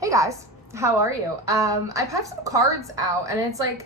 Hey guys, how are you? I've had some cards out, and it's like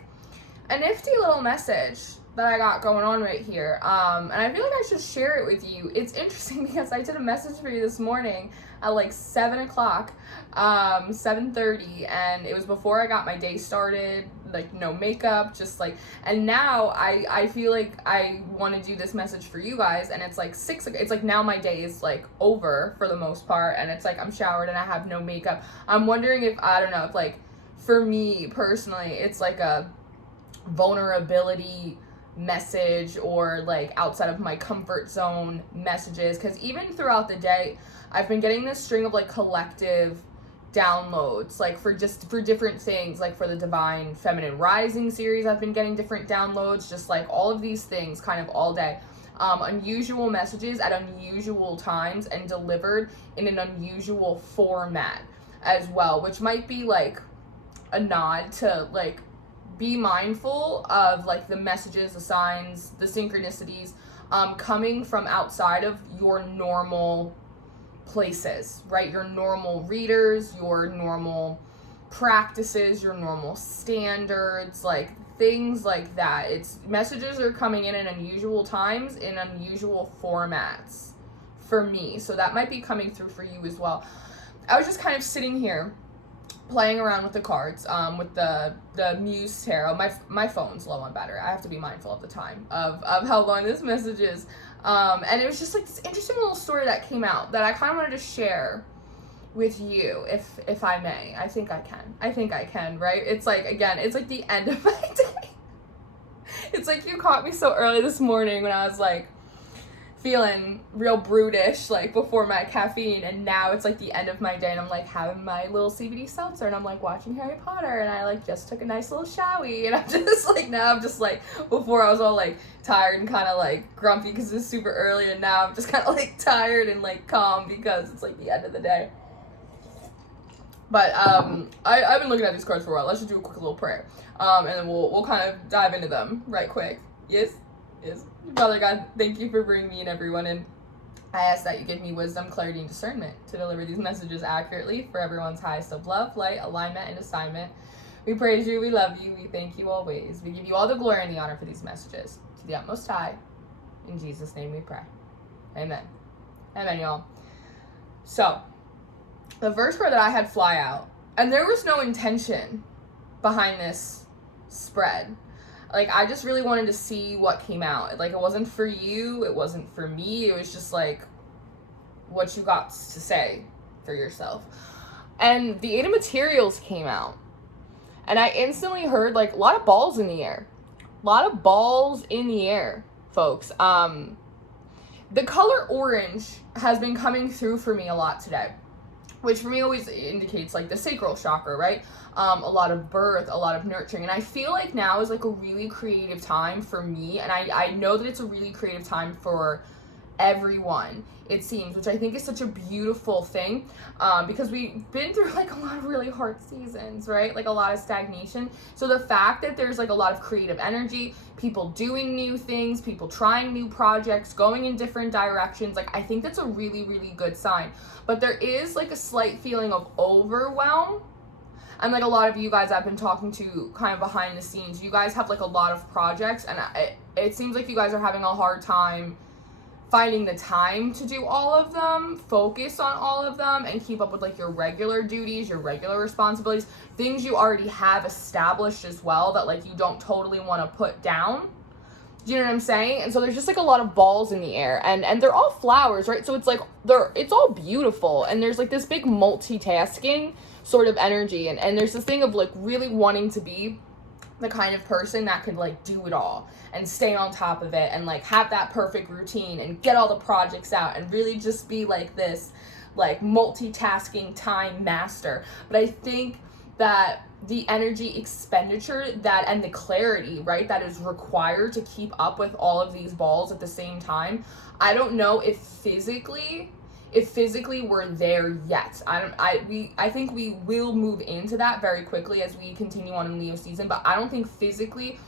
a nifty little message that I got going on right here. And I feel like I should share it with you. It's interesting because I did a message for you this morning at like 7 o'clock, 7:30, and it was before I got my day started, like no makeup, just like, and now I feel like I want to do this message for you guys, and it's like 6, it's like now my day is like over for the most part, and it's like I'm showered and I have no makeup. I'm wondering if, I don't know, if like, for me personally, it's like a vulnerability message or like outside of my comfort zone messages, because even throughout the day I've been getting this string of like collective downloads, like for different things, like for the Divine Feminine Rising series I've been getting different downloads, just like all of these things kind of all day, unusual messages at unusual times and delivered in an unusual format as well, which might be like a nod to like be mindful of like the messages, the signs, the synchronicities coming from outside of your normal places, right? Your normal readers, your normal practices, your normal standards, like things like that. It's messages are coming in at unusual times in unusual formats for me. So that might be coming through for you as well. I was just kind of sitting here playing around with the cards, with the Muse Tarot. My phone's low on battery. I have to be mindful of the time of how long this message is. And it was just like this interesting little story that came out that I kind of wanted to share with you, if I may. I think I can, right? It's like, again, it's like the end of my day. It's like you caught me so early this morning when I was like feeling real brutish, like before my caffeine, and now it's like the end of my day and I'm like having my little CBD seltzer and I'm like watching Harry Potter and I like just took a nice little showy, and I'm just like, now I'm just like, before I was all like tired and kind of like grumpy because it's super early, and now I'm just kind of like tired and like calm because it's like the end of the day. But I've been looking at these cards for a while. Let's just do a quick little prayer, and then we'll kind of dive into them right quick. Yes. Father God, thank you for bringing me and everyone in. I ask that you give me wisdom, clarity, and discernment to deliver these messages accurately for everyone's highest of love, light, alignment, and assignment. We praise you, we love you, we thank you always. We give you all the glory and the honor for these messages. To the utmost high, in Jesus' name we pray. Amen. Amen, y'all. So, the first card that I had fly out, and there was no intention behind this spread. Like, I just really wanted to see what came out. Like, it wasn't for you, it wasn't for me, it was just like what you got to say for yourself. And the Eight of Materials came out, and I instantly heard like a lot of balls in the air. A lot of balls in the air, folks. The color orange has been coming through for me a lot today, which for me always indicates like the sacral chakra, right? A lot of birth, a lot of nurturing. And I feel like now is like a really creative time for me. And I know that it's a really creative time for everyone, it seems, which I think is such a beautiful thing, because we've been through like a lot of really hard seasons, right? Like a lot of stagnation. So the fact that there's like a lot of creative energy, people doing new things, people trying new projects, going in different directions, like I think that's a really, really good sign. But there is like a slight feeling of overwhelm. And like a lot of you guys I've been talking to kind of behind the scenes, you guys have like a lot of projects, and it seems like you guys are having a hard time finding the time to do all of them, focus on all of them, and keep up with like your regular duties, your regular responsibilities, things you already have established as well that like you don't totally want to put down. Do you know what I'm saying? And so there's just like a lot of balls in the air, and they're all flowers, right? So it's like it's all beautiful, and there's like this big multitasking sort of energy, and there's this thing of like really wanting to be the kind of person that could like do it all and stay on top of it and like have that perfect routine and get all the projects out and really just be like this like multitasking time master. But I think that the energy expenditure that and the clarity, right, that is required to keep up with all of these balls at the same time, I don't know if physically we're there yet. I think we will move into that very quickly as we continue on in Leo season, but I don't think physically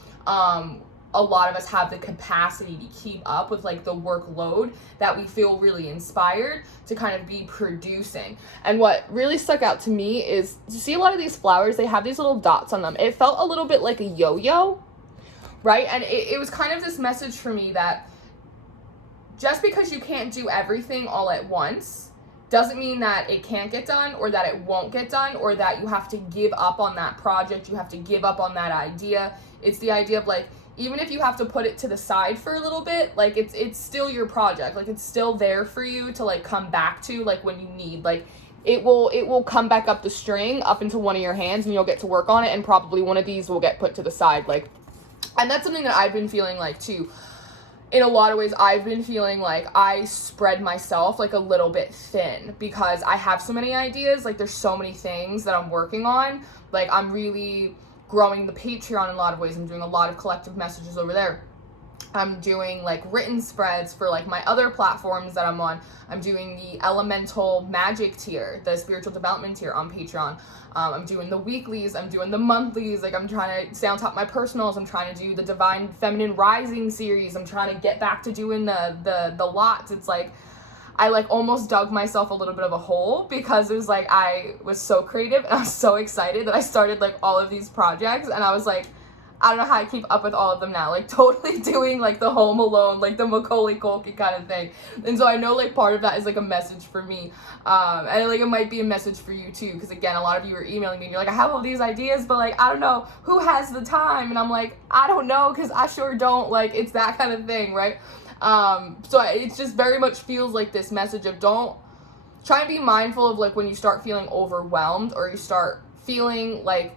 a lot of us have the capacity to keep up with like the workload that we feel really inspired to kind of be producing. And what really stuck out to me is, you see a lot of these flowers, they have these little dots on them. It felt a little bit like a yo-yo, right? And it was kind of this message for me that just because you can't do everything all at once doesn't mean that it can't get done, or that it won't get done, or that you have to give up on that project, you have to give up on that idea. It's the idea of like, even if you have to put it to the side for a little bit, like it's still your project. Like it's still there for you to like come back to, like when you need, like it will come back up the string up into one of your hands, and you'll get to work on it, and probably one of these will get put to the side. Like, and that's something that I've been feeling like too. In a lot of ways, I've been feeling like I spread myself like a little bit thin because I have so many ideas. Like there's so many things that I'm working on. Like I'm really growing the Patreon in a lot of ways. I'm doing a lot of collective messages over there. I'm doing like written spreads for like my other platforms that I'm on. I'm doing the elemental magic tier, the spiritual development tier on Patreon. I'm doing the weeklies, I'm doing the monthlies, like I'm trying to stay on top of my personals. I'm trying to do the Divine Feminine Rising series. I'm trying to get back to doing the lots. It's like I like almost dug myself a little bit of a hole because it was like I was so creative and I was so excited that I started like all of these projects, and I was like, I don't know how I keep up with all of them now, like totally doing like the Home Alone, like the Macaulay Culkin kind of thing. And so I know like part of that is like a message for me, and like it might be a message for you too, because again, a lot of you are emailing me and you're like, I have all these ideas, but like I don't know who has the time, and I'm like, I don't know, because I sure don't. Like it's that kind of thing, right? So it just very much feels like this message of don't try and be mindful of like when you start feeling overwhelmed, or you start feeling like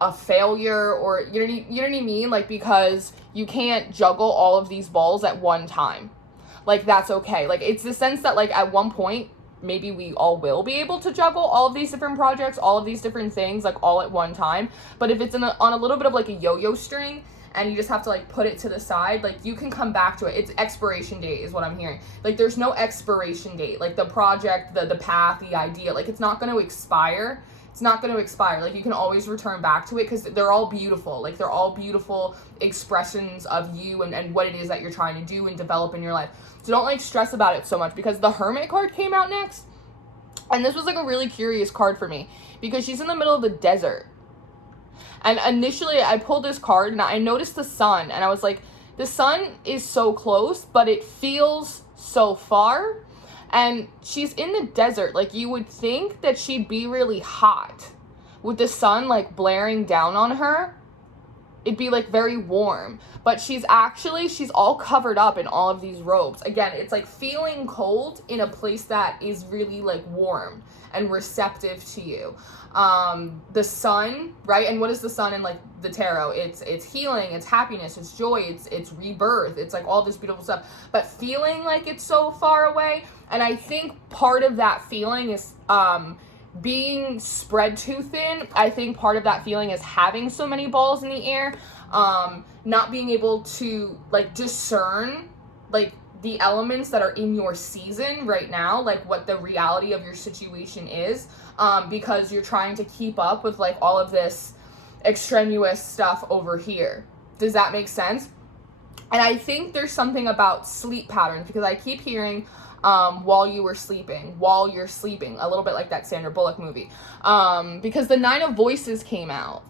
a failure, or you know what I mean, like because you can't juggle all of these balls at one time. Like that's okay. Like it's the sense that like at one point maybe we all will be able to juggle all of these different projects, all of these different things like all at one time. But if it's on a little bit of like a yo-yo string, and you just have to like put it to the side, like you can come back to it. It's expiration date is what I'm hearing. Like there's no expiration date. Like the project, the path, the idea, like it's not going to expire. It's not going to expire. Like you can always return back to it because they're all beautiful. Like they're all beautiful expressions of you and what it is that you're trying to do and develop in your life. So don't like stress about it so much, because the Hermit card came out next. And this was like a really curious card for me because she's in the middle of the desert. And initially I pulled this card and I noticed the sun, and I was like, the sun is so close, but it feels so far. And she's in the desert. Like you would think that she'd be really hot with the sun like blaring down on her. It'd be like very warm, but she's all covered up in all of these robes. Again, it's like feeling cold in a place that is really like warm and receptive to you. The sun, right? And what is the sun in like the tarot? It's healing, it's happiness, it's joy, it's rebirth, it's like all this beautiful stuff, but feeling like it's so far away. And I think part of that feeling is being spread too thin. I think part of that feeling is having so many balls in the air, not being able to like discern like the elements that are in your season right now, like what the reality of your situation is, because you're trying to keep up with like all of this extraneous stuff over here. Does that make sense? And I think there's something about sleep patterns, because I keep hearing while you're sleeping, a little bit like that Sandra Bullock movie, because the 9 of Voices came out.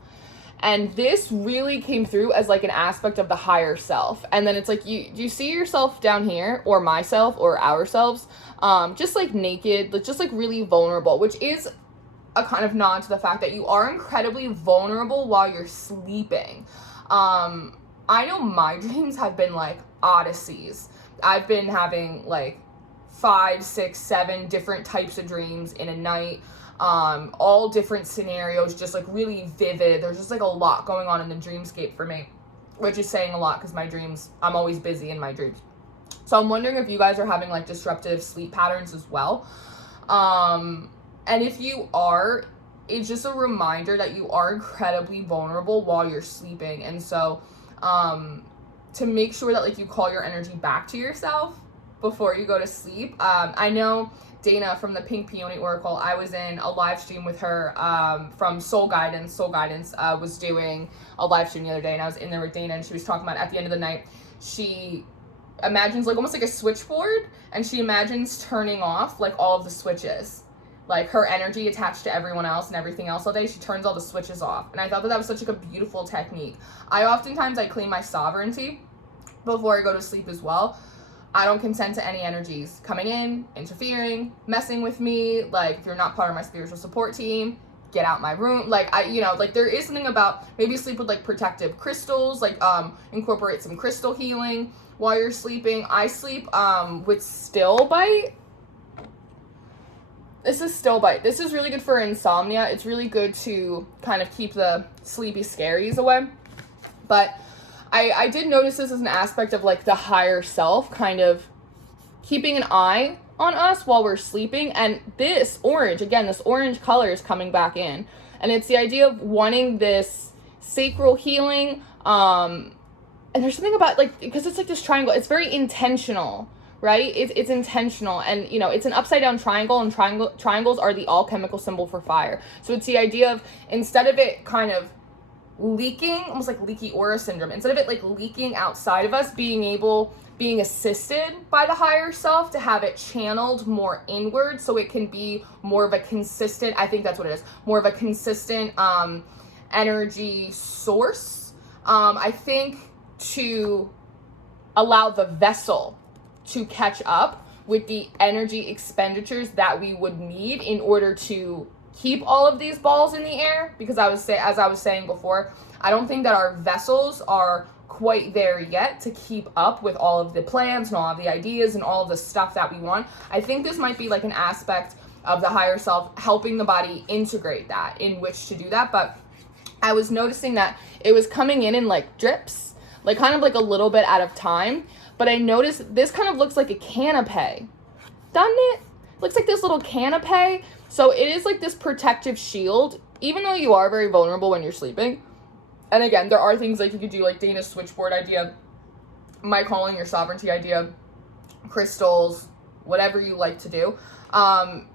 And this really came through as like an aspect of the higher self. And then it's like, you see yourself down here, or myself, or ourselves, just like naked, just like really vulnerable, which is a kind of nod to the fact that you are incredibly vulnerable while you're sleeping. I know my dreams have been like odysseys. I've been having like 5, 6, 7 different types of dreams in a night. All different scenarios, just like really vivid. There's just like a lot going on in the dreamscape for me, which is saying a lot because my dreams, I'm always busy in my dreams. So I'm wondering if you guys are having like disruptive sleep patterns as well. And if you are, it's just a reminder that you are incredibly vulnerable while you're sleeping. And so to make sure that like you call your energy back to yourself before you go to sleep. I know Dana from the Pink Peony Oracle, I was in a live stream with her from Soul Guidance. Soul Guidance was doing a live stream the other day, and I was in there with Dana, and she was talking about at the end of the night, she imagines like almost like a switchboard, and she imagines turning off like all of the switches. Like her energy attached to everyone else and everything else all day, she turns all the switches off. And I thought that was such like a beautiful technique. I claim my sovereignty before I go to sleep as well. I don't consent to any energies coming in, interfering, messing with me. Like, if you're not part of my spiritual support team, get out my room. Like, there is something about maybe sleep with like protective crystals, like incorporate some crystal healing while you're sleeping. I sleep with still bite. This is still bite. This is really good for insomnia. It's really good to kind of keep the sleepy scaries away. But I did notice this as an aspect of like the higher self kind of keeping an eye on us while we're sleeping. And this orange color is coming back in. And it's the idea of wanting this sacral healing. And there's something about like, because it's like this triangle, it's very intentional. Right? It's intentional, and you know, it's an upside down triangle, and triangles are the alchemical symbol for fire. So it's the idea of, instead of it kind of leaking, almost like leaky aura syndrome, instead of it like leaking outside of us, being assisted by the higher self to have it channeled more inward, so it can be more of a consistent, I think that's what it is, more of a consistent energy source. I think to allow the vessel to catch up with the energy expenditures that we would need in order to keep all of these balls in the air, because as I was saying before, I don't think that our vessels are quite there yet to keep up with all of the plans and all of the ideas and all of the stuff that we want. I think this might be like an aspect of the higher self helping the body integrate that, in which to do that. But I was noticing that it was coming in like drips, like kind of like a little bit at a time. But I noticed this kind of looks like a canopy, doesn't it? Looks like this little canopy. So it is like this protective shield, even though you are very vulnerable when you're sleeping. And again, there are things like you could do, like Dana's switchboard idea, my calling, your sovereignty idea, crystals, whatever you like to do.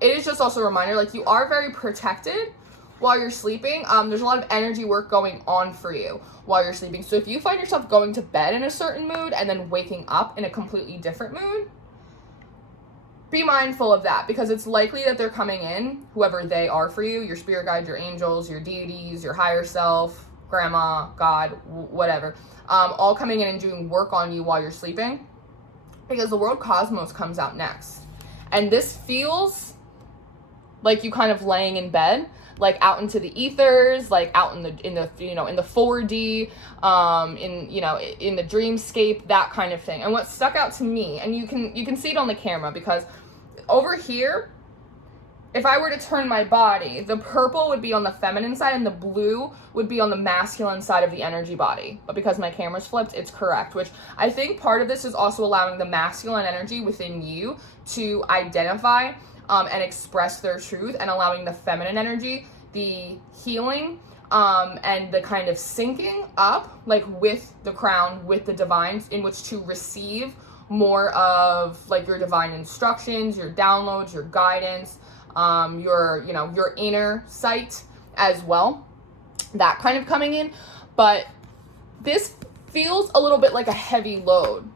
It is just also a reminder, like, you are very protected while you're sleeping. There's a lot of energy work going on for you while you're sleeping. So if you find yourself going to bed in a certain mood and then waking up in a completely different mood, be mindful of that, because it's likely that they're coming in, whoever they are for you, your spirit guides, your angels, your deities, your higher self, grandma, God, whatever, all coming in and doing work on you while you're sleeping, because the world cosmos comes out next. And this feels like you kind of laying in bed, like out into the ethers, like out in the in the 4D, in the dreamscape, that kind of thing. And what stuck out to me, and you can see it on the camera, because over here, if I were to turn my body, the purple would be on the feminine side and the blue would be on the masculine side of the energy body. But because my camera's flipped, it's correct, which I think part of this is also allowing the masculine energy within you to identify and express their truth, and allowing the feminine energy, the healing, and the kind of sinking up, like with the crown, with the divine, in which to receive more of like your divine instructions, your downloads, your guidance, your inner sight as well, that kind of coming in. But this feels a little bit like a heavy load.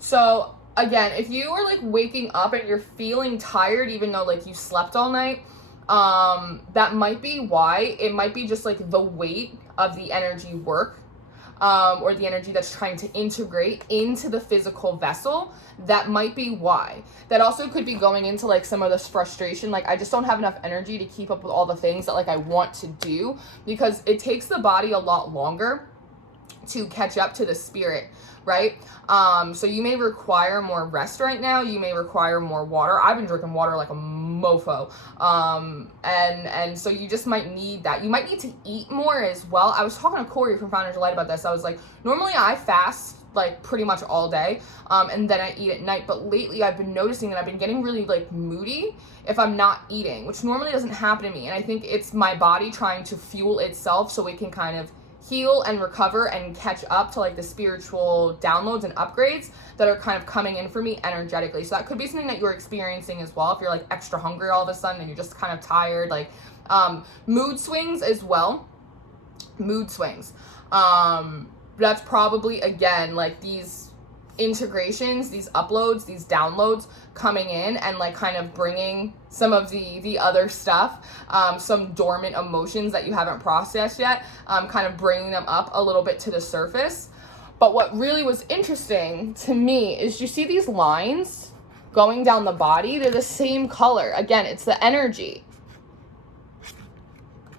So again, if you are like waking up and you're feeling tired, even though like you slept all night, that might be why. It might be just like the weight of the energy work, or the energy that's trying to integrate into the physical vessel. That might be why. That also could be going into like some of this frustration, like I just don't have enough energy to keep up with all the things that like I want to do, because it takes the body a lot longer to catch up to the spirit, right? So you may require more rest right now. You may require more water. I've been drinking water like a mofo. And so you just might need that. You might need to eat more as well. I was talking to Corey from Founders Delight about this. I was like, normally I fast like pretty much all day, and then I eat at night. But lately I've been noticing that I've been getting really like moody if I'm not eating, which normally doesn't happen to me. And I think it's my body trying to fuel itself so it can kind of heal and recover and catch up to like the spiritual downloads and upgrades that are kind of coming in for me energetically. So that could be something that you're experiencing as well. If you're like extra hungry all of a sudden and you're just kind of tired, like mood swings as well. Mood swings. That's probably, again, like these integrations, these uploads, these downloads coming in and like kind of bringing some of the other stuff, some dormant emotions that you haven't processed yet, kind of bringing them up a little bit to the surface. But what really was interesting to me is you see these lines going down the body, they're the same color. Again, it's the energy.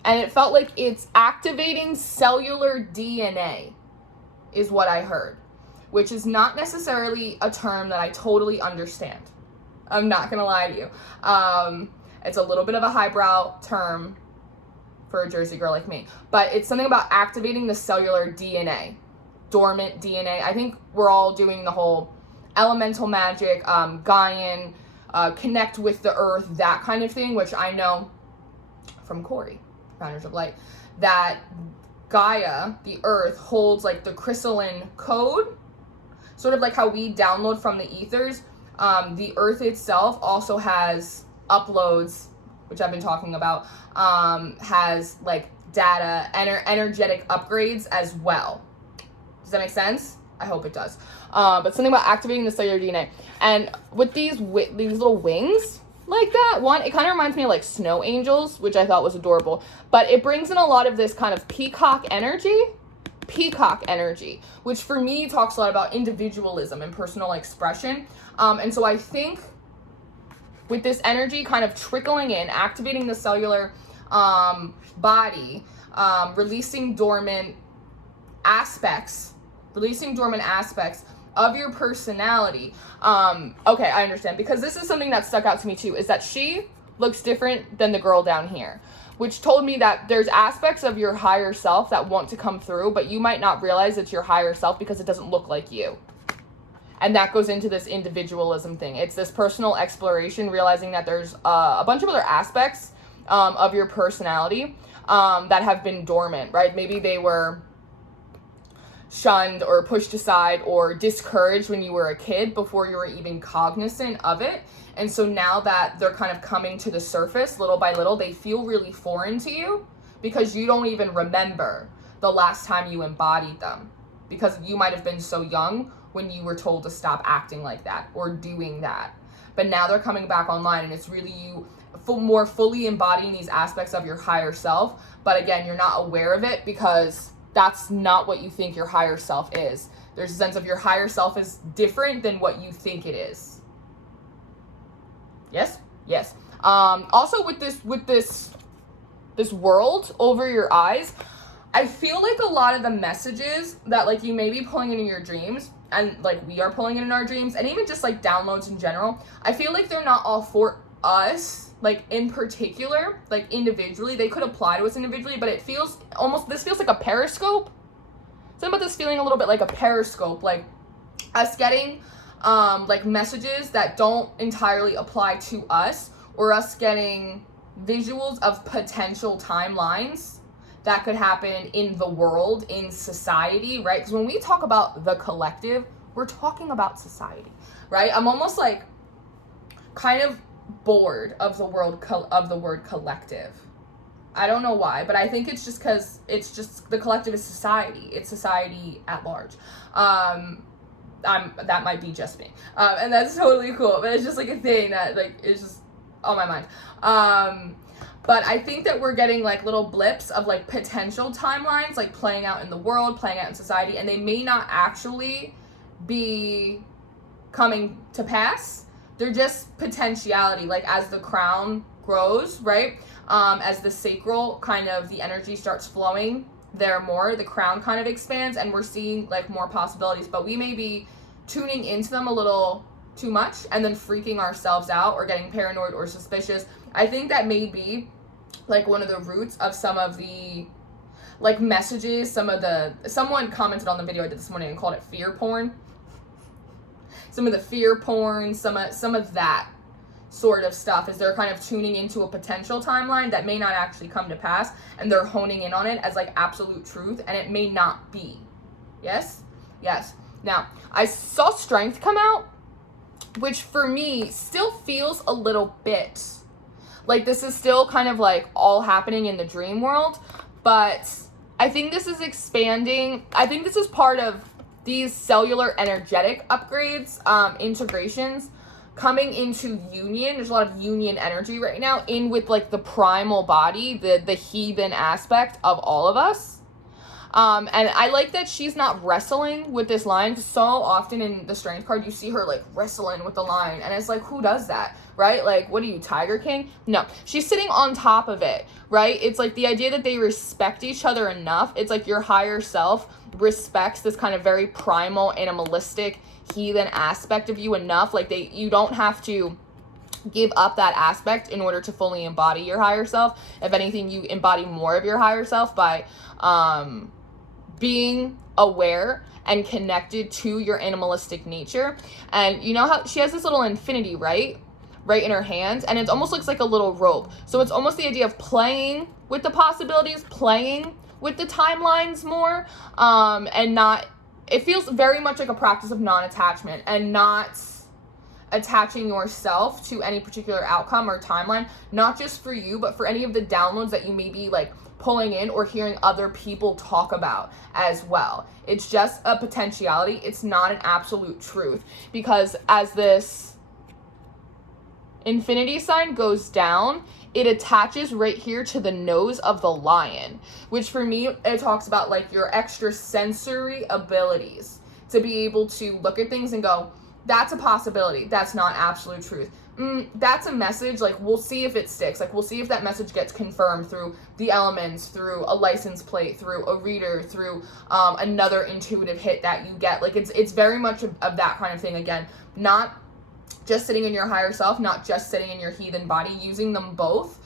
And it felt like it's activating cellular DNA is what I heard, which is not necessarily a term that I totally understand. I'm not going to lie to you. It's a little bit of a highbrow term for a Jersey girl like me, but it's something about activating the cellular DNA, dormant DNA. I think we're all doing the whole elemental magic, Gaian, connect with the earth, that kind of thing, which I know from Corey, Founders of Light, that Gaia, the earth, holds like the crystalline code, sort of like how we download from the ethers. The earth itself also has uploads, which I've been talking about, has like data, energetic upgrades as well. Does that make sense? I hope it does. But something about activating the cellular DNA. And with these little wings like that, one, it kind of reminds me of like snow angels, which I thought was adorable. But it brings in a lot of this kind of peacock energy, which for me talks a lot about individualism and personal expression. And so I think with this energy kind of trickling in, activating the cellular body, releasing dormant aspects of your personality. Okay, I understand, because this is something that stuck out to me too, is that she looks different than the girl down here, which told me that there's aspects of your higher self that want to come through, but you might not realize it's your higher self because it doesn't look like you. And that goes into this individualism thing. It's this personal exploration, realizing that there's a bunch of other aspects of your personality that have been dormant, right? Maybe they were shunned or pushed aside or discouraged when you were a kid before you were even cognizant of it. And so now that they're kind of coming to the surface little by little, they feel really foreign to you because you don't even remember the last time you embodied them, because you might have been so young when you were told to stop acting like that or doing that. But now they're coming back online, and it's really you more fully embodying these aspects of your higher self. But again, you're not aware of it because that's not what you think your higher self is. There's a sense of your higher self is different than what you think it is. Yes? Yes. Also with this world over your eyes, I feel like a lot of the messages that like you may be pulling into your dreams, and like we are pulling in our dreams, and even just like downloads in general, I feel like they're not all for us, like in particular, like individually. They could apply to us individually, but it feels almost, this feels like a periscope. Something about this feeling a little bit like a periscope, like us getting like messages that don't entirely apply to us, or us getting visuals of potential timelines that could happen in the world, in society, right? Because when we talk about the collective, we're talking about society, right? I'm almost like kind of bored of the word collective. I don't know why, but I think it's just because it's just the collective is society. It's society at large. That might be just me, and that's totally cool. But it's just like a thing that like is just on my mind. But I think that we're getting like little blips of like potential timelines, like playing out in the world, playing out in society, and they may not actually be coming to pass. They're just potentiality, like as the crown grows, right? As the sacral kind of, the energy starts flowing there more, the crown kind of expands, and we're seeing like more possibilities, but we may be tuning into them a little too much and then freaking ourselves out or getting paranoid or suspicious. I think that may be like one of the roots of some of the like messages, someone commented on the video I did this morning and called it fear porn. Some of the fear porn, some of that sort of stuff, is they're kind of tuning into a potential timeline that may not actually come to pass, and they're honing in on it as like absolute truth, and it may not be. Yes? Yes. Now, I saw Strength come out, which for me still feels a little bit like this is still kind of like all happening in the dream world, but I think this is expanding. I think this is part of these cellular energetic upgrades, integrations, coming into union. There's a lot of union energy right now in with like the primal body, the heathen aspect of all of us. And I like that she's not wrestling with this lion. So often in the Strength card, you see her like wrestling with the lion, and it's like, who does that, right? Like, what are you, Tiger King? No, she's sitting on top of it, right? It's like the idea that they respect each other enough. It's like your higher self respects this kind of very primal, animalistic, heathen aspect of you enough. Like you don't have to give up that aspect in order to fully embody your higher self. If anything, you embody more of your higher self by being aware and connected to your animalistic nature. And you know how she has this little infinity, right in her hands, and it almost looks like a little rope. So it's almost the idea of playing with the possibilities, playing with the timelines more, and not, it feels very much like a practice of non-attachment and not attaching yourself to any particular outcome or timeline, not just for you, but for any of the downloads that you may be like pulling in or hearing other people talk about as well. It's just a potentiality. It's not an absolute truth, because as this infinity sign goes down, it attaches right here to the nose of the lion, which for me, it talks about like your extrasensory abilities to be able to look at things and go, that's a possibility. That's not absolute truth. That's a message. Like, we'll see if it sticks. Like, we'll see if that message gets confirmed through the elements, through a license plate, through a reader, through another intuitive hit that you get. Like, it's very much of that kind of thing. Again, not just sitting in your higher self, not just sitting in your heathen body, using them both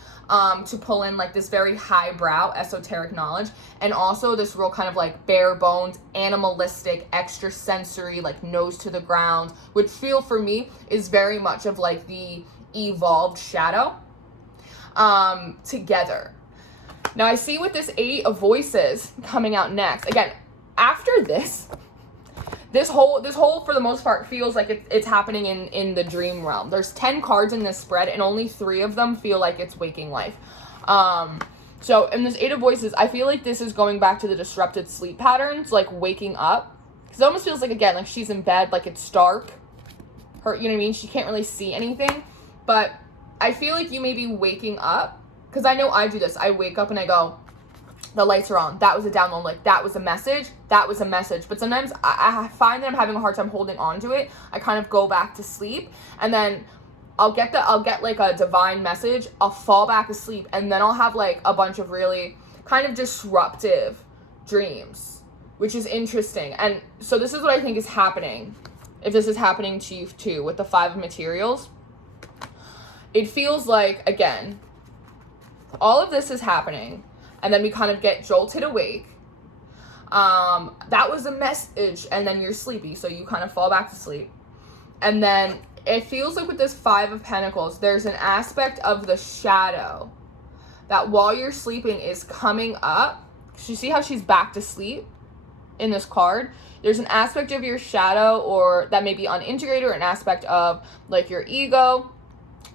to pull in like this very highbrow esoteric knowledge, and also this real kind of like bare bones, animalistic, extrasensory, like nose to the ground, which feel for me is very much of like the evolved shadow together. Now I see with this 8 of Voices coming out next, again, after this whole for the most part feels like it's happening in the dream realm. There's 10 cards in this spread, and only 3 of them feel like it's waking life. So in this 8 of Voices, I feel like this is going back to the disrupted sleep patterns, like waking up. Because it almost feels like, again, like she's in bed, like it's dark. Her, you know what I mean? She can't really see anything. But I feel like you may be waking up, because I know I do this. I wake up and I go, the lights are on. That was a download. Like, that was a message. That was a message. But sometimes I find that I'm having a hard time holding on to it. I kind of go back to sleep, and then I'll get like a divine message. I'll fall back asleep, and then I'll have like a bunch of really kind of disruptive dreams, which is interesting. And so this is what I think is happening. If this is happening to you too, with the 5 of Materials, it feels like, again, all of this is happening, and then we kind of get jolted awake. That was a message, and then you're sleepy, so you kind of fall back to sleep. And then it feels like with this 5 of Pentacles, there's an aspect of the shadow that while you're sleeping is coming up. You see how she's back to sleep in this card? There's an aspect of your shadow, or that may be unintegrated, or an aspect of like your ego,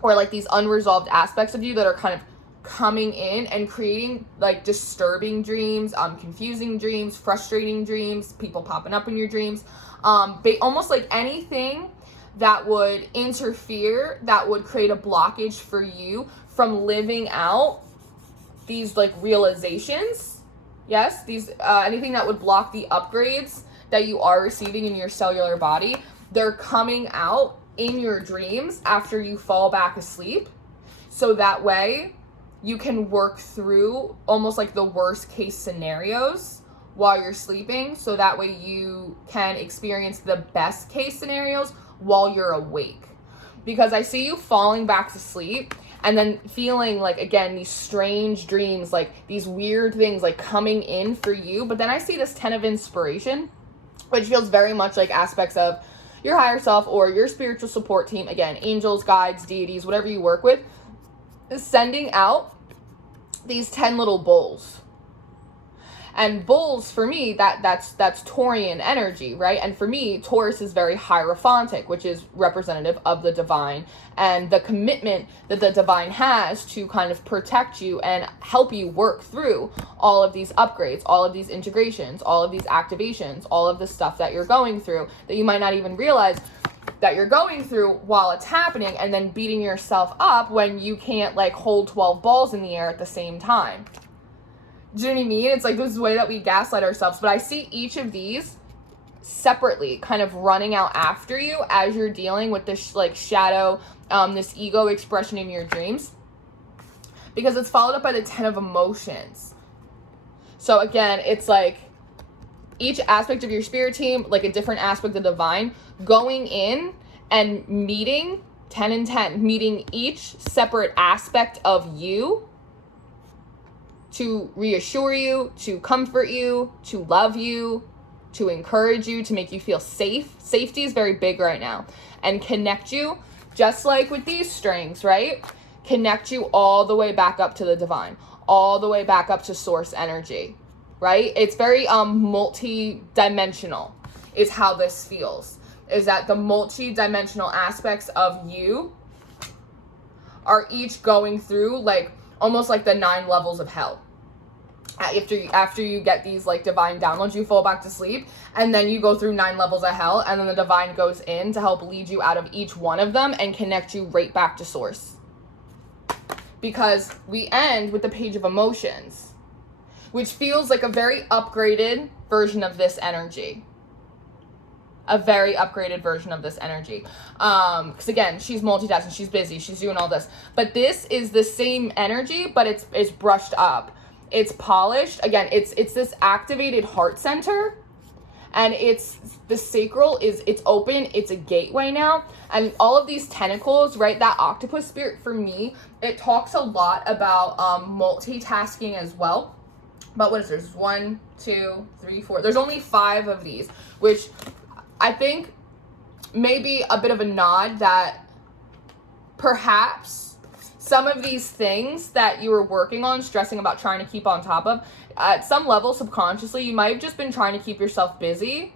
or like these unresolved aspects of you that are kind of coming in and creating like disturbing dreams, confusing dreams, frustrating dreams, people popping up in your dreams, almost like anything that would interfere, that would create a blockage for you from living out these like realizations. Yes, these anything that would block the upgrades that you are receiving in your cellular body, they're coming out in your dreams after you fall back asleep, so that way you can work through almost like the worst case scenarios while you're sleeping, so that way you can experience the best case scenarios while you're awake. Because I see you falling back to sleep and then feeling like, again, these strange dreams, like these weird things like coming in for you. But then I see this 10 of Inspiration, which feels very much like aspects of your higher self or your spiritual support team, again, angels, guides, deities, whatever you work with, is sending out these 10 little bulls. And bulls, for me, that's Taurian energy, right? And for me, Taurus is very hierophantic, which is representative of the divine and the commitment that the divine has to kind of protect you and help you work through all of these upgrades, all of these integrations, all of these activations, all of the stuff that you're going through that you might not even realize that you're going through while it's happening, and then beating yourself up when you can't like hold 12 balls in the air at the same time. Do you know what I mean? It's like this way that we gaslight ourselves. But I see each of these separately kind of running out after you as you're dealing with this like shadow, this ego expression in your dreams. Because it's followed up by the 10 of emotions. So again, it's like each aspect of your spirit team, like a different aspect of the divine, going in and meeting 10 and 10, meeting each separate aspect of you to reassure you, to comfort you, to love you, to encourage you, to make you feel safe. Safety is very big right now. And connect you, just like with these strings, right? Connect you all the way back up to the divine, all the way back up to source energy, right? It's very multi-dimensional is how this feels. Is that the multi-dimensional aspects of you are each going through like almost like the 9 levels of hell. After you get these like divine downloads, you fall back to sleep, and then you go through 9 levels of hell, and then the divine goes in to help lead you out of each one of them and connect you right back to source. Because we end with the Page of Emotions, which feels like a very upgraded version of this energy. A very upgraded version of this energy. Because again, she's multitasking, she's busy, she's doing all this. But this is the same energy, but it's brushed up. It's polished. Again, it's this activated heart center, and it's the sacral it's open. It's a gateway now, and all of these tentacles, right? That octopus spirit, for me, it talks a lot about multitasking as well. But what is there? There's 1, 2, 3, 4. There's only 5 of these, which I think maybe a bit of a nod that perhaps some of these things that you were working on, stressing about, trying to keep on top of, at some level, subconsciously, you might have just been trying to keep yourself busy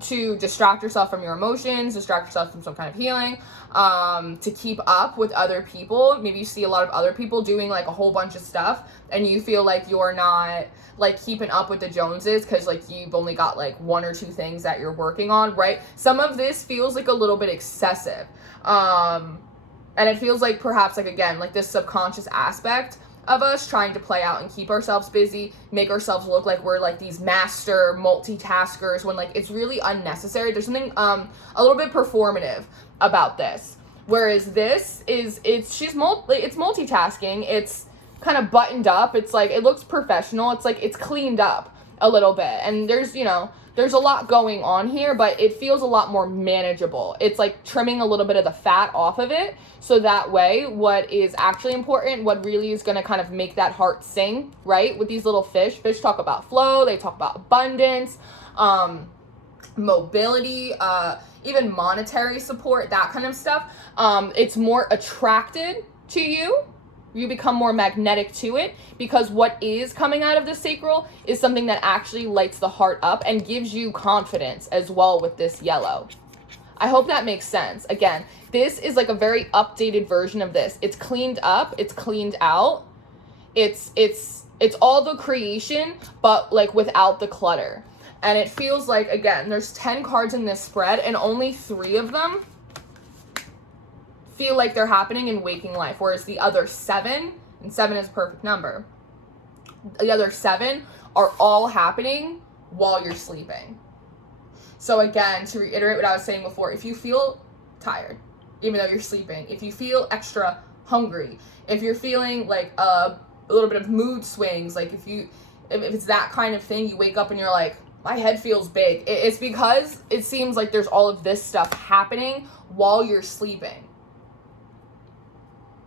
to distract yourself from your emotions, distract yourself from some kind of healing, to keep up with other people. Maybe you see a lot of other people doing like a whole bunch of stuff, and you feel like you're not like keeping up with the Joneses because like you've only got like 1 or 2 things that you're working on, right? Some of this feels like a little bit excessive. And it feels like perhaps like, again, like this subconscious aspect of us trying to play out and keep ourselves busy, make ourselves look like we're like these master multitaskers when like it's really unnecessary. There's something a little bit performative about this. Whereas this is, it's multitasking. It's kind of buttoned up. It's like, it looks professional. It's like, it's cleaned up a little bit. And there's, you know, there's a lot going on here, but it feels a lot more manageable. It's like trimming a little bit of the fat off of it. So that way, what is actually important, what really is going to kind of make that heart sing, right? With these little fish talk about flow. They talk about abundance, mobility, even monetary support, that kind of stuff. It's more attracted to you. You become more magnetic to it because what is coming out of the sacral is something that actually lights the heart up and gives you confidence as well with this yellow. I hope that makes sense. Again, this is like a very updated version of this. It's cleaned up, it's cleaned out. It's all the creation, but like without the clutter. And it feels like, again, there's 10 cards in this spread and only 3 of them feel like they're happening in waking life, whereas the other 7, and 7 is a perfect number, the other 7 are all happening while you're sleeping. So again, to reiterate what I was saying before, if you feel tired, even though you're sleeping, if you feel extra hungry, if you're feeling like a little bit of mood swings, like if it's that kind of thing, you wake up and you're like, my head feels big, it's because it seems like there's all of this stuff happening while you're sleeping.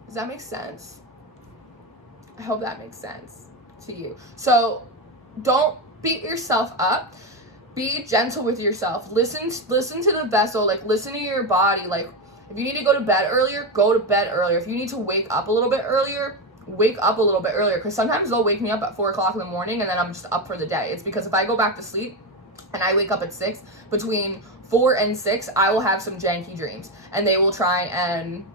Does that make sense? I hope that makes sense to you. So don't beat yourself up. be gentle with yourself. Listen to the vessel, like listen to your body. Like if you need to go to bed earlier, go to bed earlier. If you need to wake up a little bit earlier, wake up a little bit earlier, because sometimes they'll wake me up at 4 o'clock in the morning and then I'm just up for the day. It's because if I go back to sleep and I wake up at 6, between 4 and 6, I will have some janky dreams and they will try and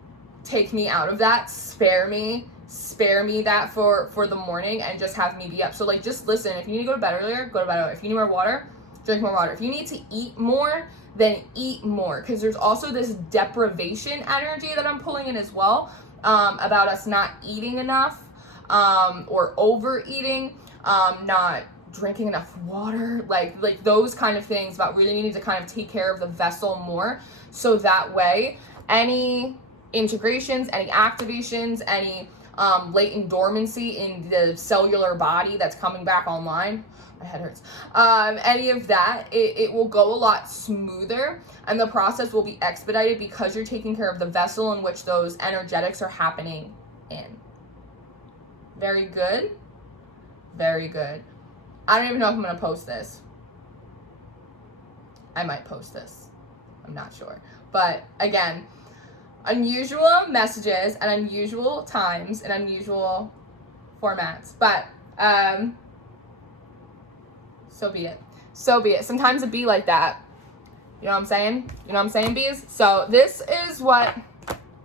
take me out of that, spare me that for the morning and just have me be up. So like, just listen. If you need to go to bed earlier, go to bed earlier. If you need more water, drink more water. If you need to eat more, then eat more, because there's also this deprivation energy that I'm pulling in as well, about us not eating enough, or overeating, not drinking enough water, like those kind of things, about really needing to kind of take care of the vessel more, so that way any integrations, any activations, any latent dormancy in the cellular body that's coming back online, my head hurts, any of that, it will go a lot smoother, and the process will be expedited because you're taking care of the vessel in which those energetics are happening in. Very good. Very good. I don't even know if I'm going to post this. I might post this. I'm not sure. But again, unusual messages and unusual times and unusual formats. But so be it. So be it. Sometimes it be like that. You know what I'm saying? You know what I'm saying, bees? So this is what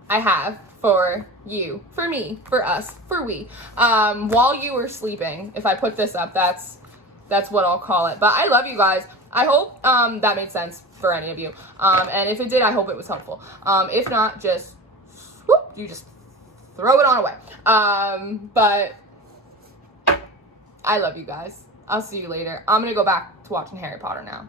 I have for you, for me, for us, for we. While you were sleeping, if I put this up, that's what I'll call it. But I love you guys. I hope that made sense for any of you. And if it did, I hope it was helpful. If not, just whoop, you just throw it on away. But I love you guys. I'll see you later. I'm gonna go back to watching Harry Potter now.